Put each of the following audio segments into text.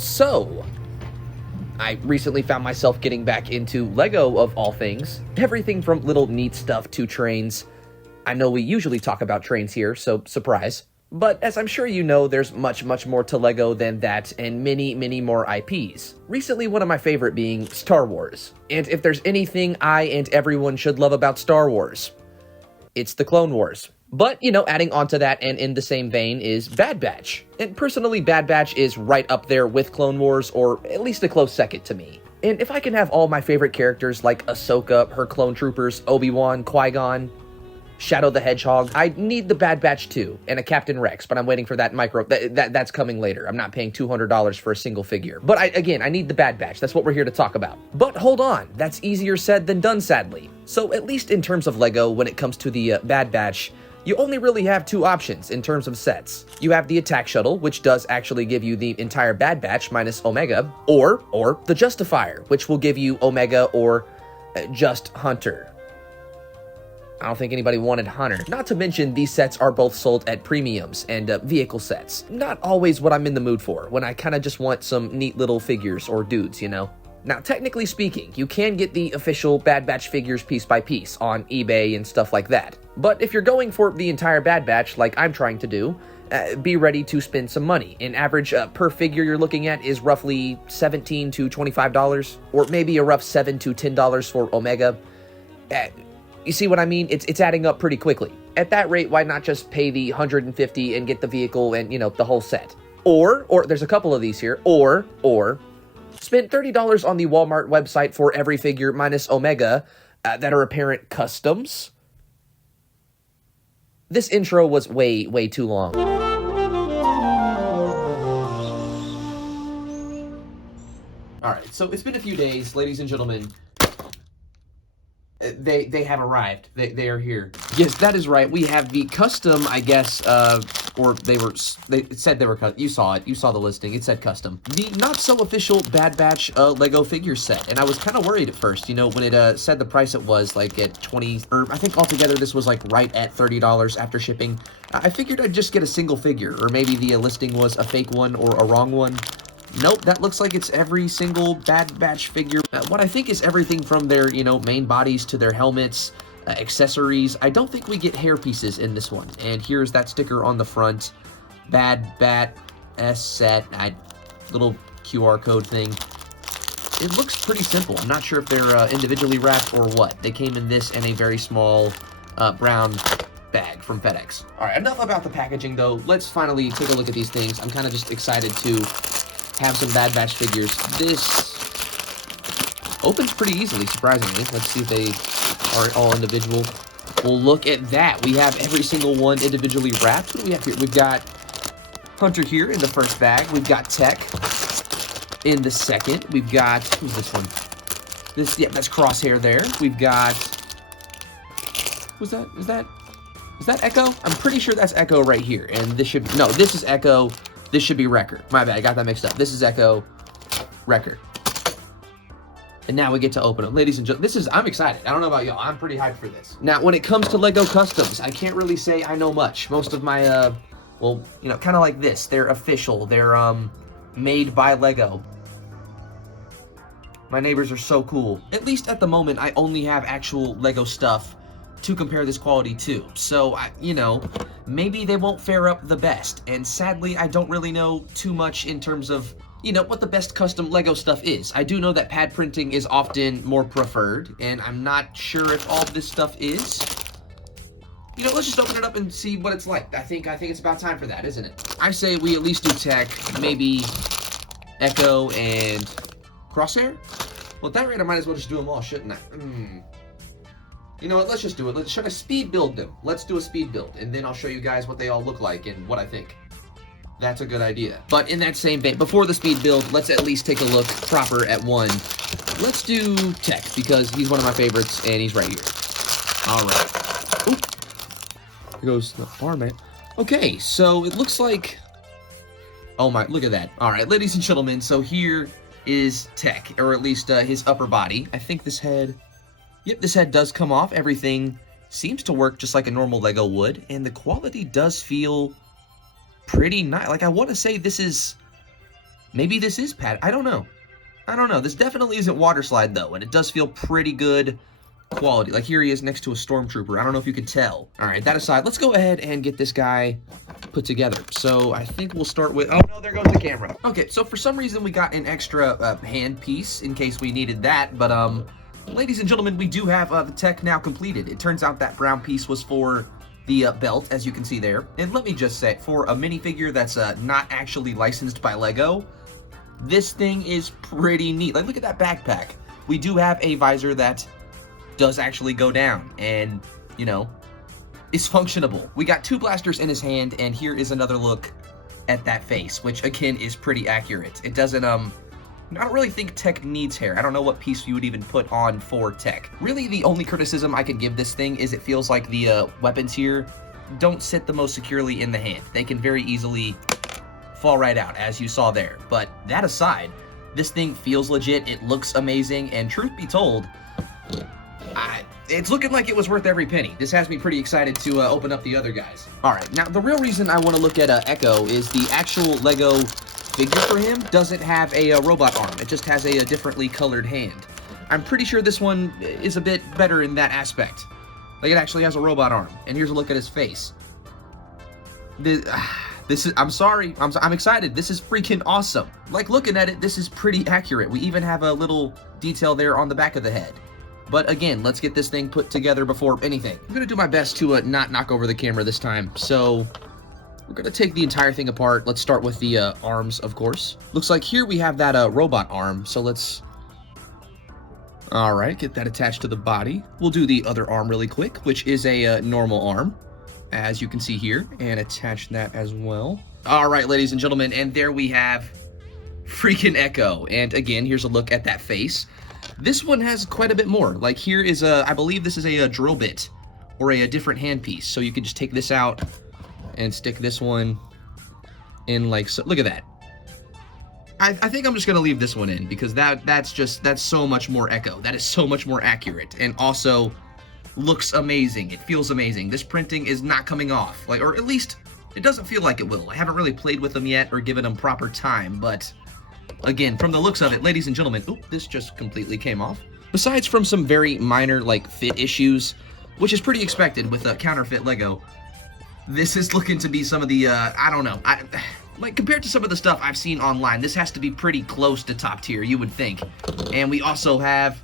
So, I recently found myself getting back into Lego of all things. Everything from little neat stuff to trains. I know we usually talk about trains here, so surprise. But as I'm sure you know, there's much more to Lego than that, and many more IPs. Recently, one of my favorite being Star Wars. And if there's anything I and everyone should love about Star Wars, it's the Clone Wars. But, you know, adding onto that and in the same vein is Bad Batch. And personally, Bad Batch is right up there with Clone Wars, or at least a close second to me. And if I can have all my favorite characters like Ahsoka, her clone troopers, Obi-Wan, Qui-Gon, Shadow the Hedgehog, I need the Bad Batch too, and a Captain Rex, but I'm waiting for that micro, that's coming later. I'm not paying $200 for a single figure. But I need the Bad Batch, that's what we're here to talk about. But hold on, that's easier said than done, sadly. So at least in terms of Lego, when it comes to the Bad Batch, you only really have two options in terms of sets. You have the Attack Shuttle, which does actually give you the entire Bad Batch minus Omega, or the Justifier, which will give you Omega or just Hunter. I don't think anybody wanted Hunter. Not to mention, these sets are both sold at premiums and vehicle sets. Not always what I'm in the mood for, when I kind of just want some neat little figures or dudes, you know? Now, technically speaking, you can get the official Bad Batch figures piece by piece on eBay and stuff like that. But if you're going for the entire Bad Batch, like I'm trying to do, be ready to spend some money. An average per figure you're looking at is roughly $17 to $25, or maybe a rough $7 to $10 for Omega. You see what I mean? It's adding up pretty quickly. At that rate, why not just pay the $150 and get the vehicle and, you know, the whole set? Or there's a couple of these here, or spend $30 on the Walmart website for every figure minus Omega that are apparent customs. This intro was way too long. Alright, so it's been a few days, ladies and gentlemen. They have arrived. They are here. Yes, that is right. We have the custom, I guess, or it said they were cut. You saw it. You saw the listing. It said custom. The not so official Bad Batch Lego figure set. And I was kind of worried at first, you know, when it said the price it was like at 20, or I think altogether this was like right at $30 after shipping. I figured I'd just get a single figure, or maybe the listing was a fake one or a wrong one. Nope, that looks like it's every single Bad Batch figure. What I think is everything from their, you know, main bodies to their helmets, accessories. I don't think we get hair pieces in this one. And here's that sticker on the front. Bad Bat S set, little QR code thing. It looks pretty simple. I'm not sure if they're individually wrapped or what. They came in this and a very small brown bag from FedEx. All right, enough about the packaging though. Let's finally take a look at these things. I'm kind of just excited to have some Bad Batch figures. This opens pretty easily, surprisingly. Let's see if they are all individual. Well, look at that. We have every single one individually wrapped. What do we have here? We've got Hunter here in the first bag. We've got Tech in the second. We've got, who's this one? Yeah, that's Crosshair there. We've got, who's that? Is that Echo? I'm pretty sure that's Echo right here. And this should, no, this is Echo. This should be Wrecker. My bad, I got that mixed up. This is Echo, Wrecker. And now we get to open them. Ladies and gentlemen, I'm excited. I don't know about y'all. I'm pretty hyped for this. Now, when it comes to Lego Customs, I can't really say I know much. Most of my, well, you know, kind of like this. They're official. They're, made by Lego. My neighbors are so cool. At least at the moment, I only have actual Lego stuff to compare this quality to. So, you know, maybe they won't fare up the best. And sadly, I don't really know too much in terms of, you know, what the best custom Lego stuff is. I do know that pad printing is often more preferred, and I'm not sure if all this stuff is. You know, let's just open it up and see what it's like. I think it's about time for that, isn't it? I say we at least do Tech, maybe Echo and Crosshair. Well, at that rate, I might as well just do them all, shouldn't I? You know what, let's just do it. Should I speed build them? Let's do a speed build, and then I'll show you guys what they all look like and what I think. That's a good idea. But in that same vein, before the speed build, let's at least take a look proper at one. Let's do Tech, because he's one of my favorites, and he's right here. All right. Oop. Here goes the bar mat. Okay, so it looks like... Oh my, look at that. All right, ladies and gentlemen, so here is Tech, or at least his upper body. I think this head... Yep, this head does come off. Everything seems to work just like a normal Lego would, and the quality does feel pretty nice. Like, I want to say this is Maybe this is pad. I don't know. I don't know. This definitely isn't water slide, though, and it does feel pretty good quality. Like, here he is next to a stormtrooper. I don't know if you can tell. All right, that aside, let's go ahead and get this guy put together. So I think we'll start with... Oh, no, there goes the camera. Okay, so for some reason, we got an extra hand piece in case we needed that, but, ladies and gentlemen, we do have the tech now completed. It turns out that brown piece was for the belt, as you can see there. And let me just say, for a minifigure that's not actually licensed by LEGO, this thing is pretty neat. Like, look at that backpack. We do have a visor that does actually go down and, you know, is functionable. We got 2 blasters in his hand, and here is another look at that face, which, again, is pretty accurate. It doesn't, I don't really think Tech needs hair. I don't know what piece you would even put on for Tech. Really, the only criticism I could give this thing is it feels like the weapons here don't sit the most securely in the hand. They can very easily fall right out, as you saw there. But that aside, this thing feels legit, it looks amazing, and truth be told, it's looking like it was worth every penny. This has me pretty excited to open up the other guys. All right, now the real reason I want to look at Echo is the actual LEGO figure for him doesn't have a robot arm. It just has a differently colored hand. I'm pretty sure this one is a bit better in that aspect. Like, it actually has a robot arm. And here's a look at his face. This is, I'm sorry, I'm excited. This is freaking awesome. Like, looking at it, this is pretty accurate. We even have a little detail there on the back of the head. But again, let's get this thing put together before anything. I'm gonna do my best to not knock over the camera this time. So we're gonna take the entire thing apart. Let's start with the arms, of course. Looks like here we have that robot arm. So let's, all right, get that attached to the body. We'll do the other arm really quick, which is a normal arm, as you can see here, and attach that as well. All right, ladies and gentlemen, and there we have freaking Echo. And again, here's a look at that face. This one has quite a bit more. Like, here is a, I believe this is a drill bit or a different handpiece. So you can just take this out and stick this one in like so. Look at that. I think I'm just gonna leave this one in because that's so much more Echo. That is so much more accurate and also looks amazing. It feels amazing. This printing is not coming off, like, or at least it doesn't feel like it will. I haven't really played with them yet or given them proper time, but again, from the looks of it, ladies and gentlemen, oop, this just completely came off. Besides from some very minor, like, fit issues, which is pretty expected with counterfeit Lego, this is looking to be some of the, I don't know, like, compared to some of the stuff I've seen online, this has to be pretty close to top tier, you would think. And we also have,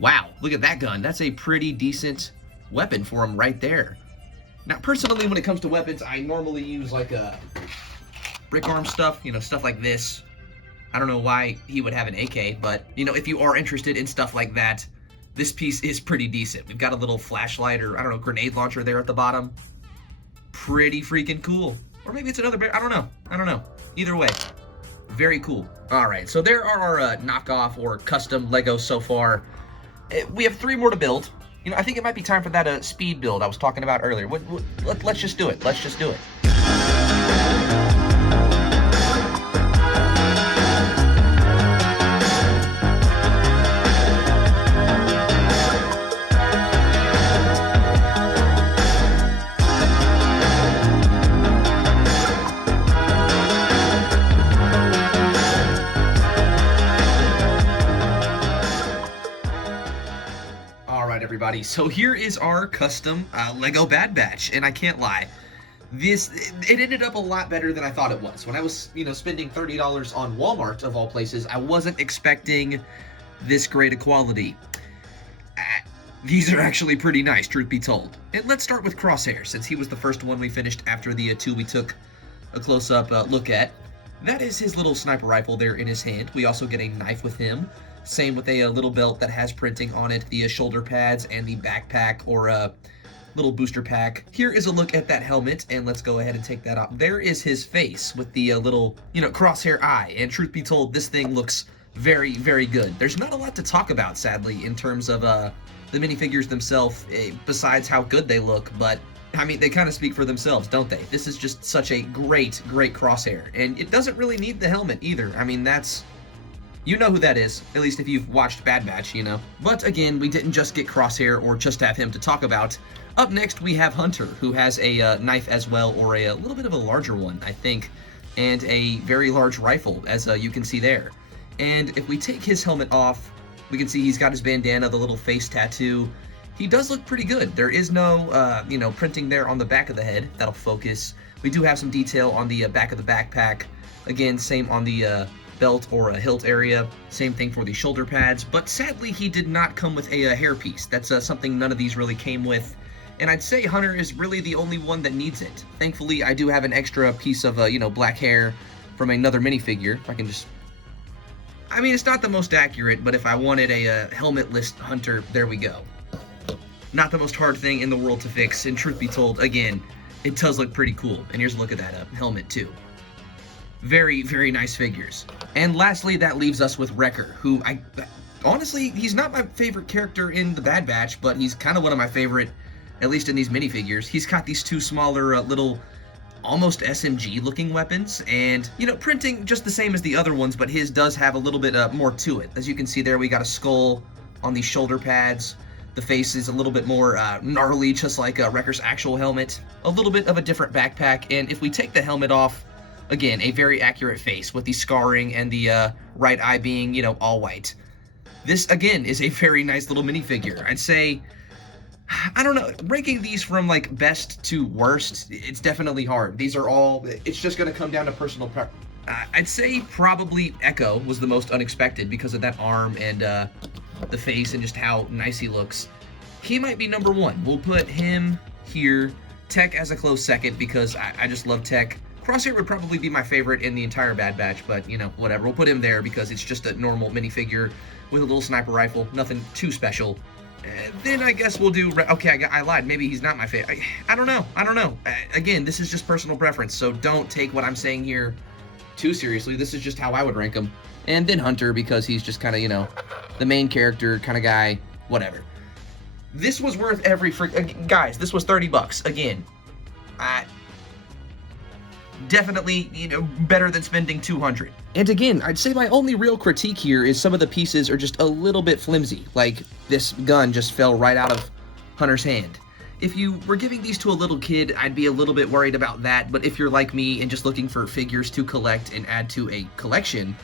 wow, look at that gun. That's a pretty decent weapon for him right there. Now, personally, when it comes to weapons, I normally use, like, brick arm stuff, you know, stuff like this. I don't know why he would have an AK, but, you know, if you are interested in stuff like that, this piece is pretty decent. We've got a little flashlight or, I don't know, grenade launcher there at the bottom. Pretty freaking cool. Or maybe it's another bear. I don't know. Either way, very cool. All right, so there are our knockoff or custom Legos so far. We have 3 more to build. You know, I think it might be time for that speed build I was talking about earlier. Let's just do it. Let's just do it. Everybody, so here is our custom Lego Bad Batch, and I can't lie, it ended up a lot better than I thought it was. When I was, you know, spending $30 on Walmart of all places, I wasn't expecting this great a quality. These are actually pretty nice, truth be told. And let's start with Crosshair, since he was the first one we finished after the 2 we took a close-up look at. That is his little sniper rifle there in his hand. We also get a knife with him. Same with a little belt that has printing on it, the shoulder pads, and the backpack or a little booster pack. Here is a look at that helmet, and let's go ahead and take that off. There is his face with the little, you know, crosshair eye, and truth be told, this thing looks very, very good. There's not a lot to talk about, sadly, in terms of the minifigures themselves, besides how good they look, but I mean, they kind of speak for themselves, don't they? This is just such a great, great Crosshair, and it doesn't really need the helmet either. I mean, that's... You know who that is, at least if you've watched Bad Batch, you know. But again, we didn't just get Crosshair or just have him to talk about. Up next, we have Hunter, who has a knife as well, or a little bit of a larger one, I think. and a very large rifle, as you can see there. And if we take his helmet off, we can see he's got his bandana, the little face tattoo. He does look pretty good. There is no, you know, printing there on the back of the head. That'll focus. We do have some detail on the back of the backpack. Again, same on the belt or a hilt area. Same thing for the shoulder pads. But sadly, he did not come with a hairpiece. That's something none of these really came with. And I'd say Hunter is really the only one that needs it. Thankfully, I do have an extra piece of, you know, black hair from another minifigure. If I can just... I mean, it's not the most accurate, but if I wanted a helmetless Hunter, there we go. Not the most hard thing in the world to fix, and truth be told, again, it does look pretty cool. And here's a look at that helmet, too. Very, very nice figures. And lastly, that leaves us with Wrecker, who honestly, he's not my favorite character in the Bad Batch, but he's kind of one of my favorite, at least in these minifigures. He's got these two smaller little, almost SMG-looking weapons, and, you know, printing just the same as the other ones, but his does have a little bit more to it. As you can see there, we got a skull on these shoulder pads. The face is a little bit more gnarly, just like Wrecker's actual helmet. A little bit of a different backpack, and if we take the helmet off, again, a very accurate face with the scarring and the right eye being, you know, all white. This, again, is a very nice little minifigure. I'd say, I don't know, ranking these from, like, best to worst, it's definitely hard. These are all, it's just going to come down to personal preference. I'd say probably Echo was the most unexpected because of that arm and the face and just how nice he looks. He might be number one. We'll put him here. Tech as a close second because I just love Tech. Crosshair would probably be my favorite in the entire Bad Batch, but, you know, whatever. We'll put him there because it's just a normal minifigure with a little sniper rifle. Nothing too special. Then I guess we'll do... Okay, I lied. Maybe he's not my favorite. I don't know. I don't know. Again, this is just personal preference, so don't take what I'm saying here too seriously. This is just how I would rank him. And then Hunter, because he's just kind of, you know, the main character kind of guy. Whatever. This was worth every... Guys, this was $30. Again, definitely, you know, better than spending $200. And again, I'd say my only real critique here is some of the pieces are just a little bit flimsy. Like, this gun just fell right out of Hunter's hand. If you were giving these to a little kid, I'd be a little bit worried about that, but if you're like me and just looking for figures to collect and add to a collection,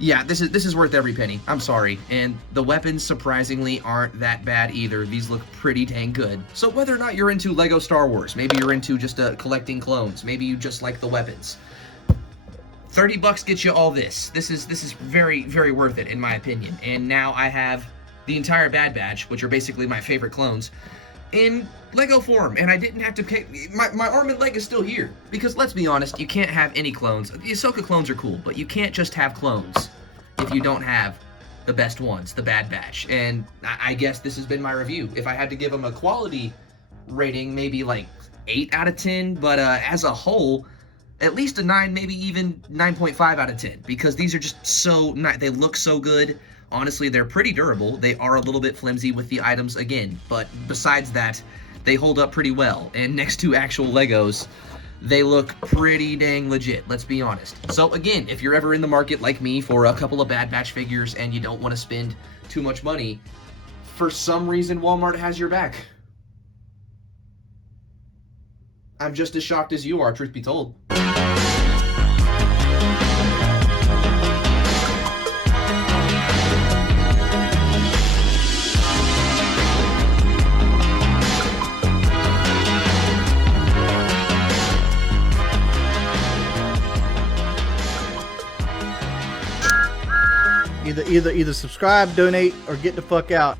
yeah, this is worth every penny. I'm sorry. And the weapons, surprisingly, aren't that bad either. These look pretty dang good. So whether or not you're into Lego Star Wars, maybe you're into just collecting clones, maybe you just like the weapons, $30 gets you all this. This is very, very worth it, in my opinion. And now I have the entire Bad Batch, which are basically my favorite clones, in Lego form, and I didn't have to pay. My arm and leg is still here, because let's be honest, you can't have any clones. The Ahsoka clones are cool, but you can't just have clones if you don't have the best ones, the Bad Batch. And I guess this has been my review. If I had to give them a quality rating, maybe like 8 out of 10, but as a whole, at least a 9, maybe even 9.5 out of 10, because these are just so nice. They look so good. Honestly, they're pretty durable. They are a little bit flimsy with the items again, but besides that, they hold up pretty well. And next to actual Legos, they look pretty dang legit, let's be honest. So again, if you're ever in the market like me for a couple of Bad Batch figures and you don't want to spend too much money, for some reason Walmart has your back. I'm just as shocked as you are, truth be told. Either subscribe, donate, or get the fuck out.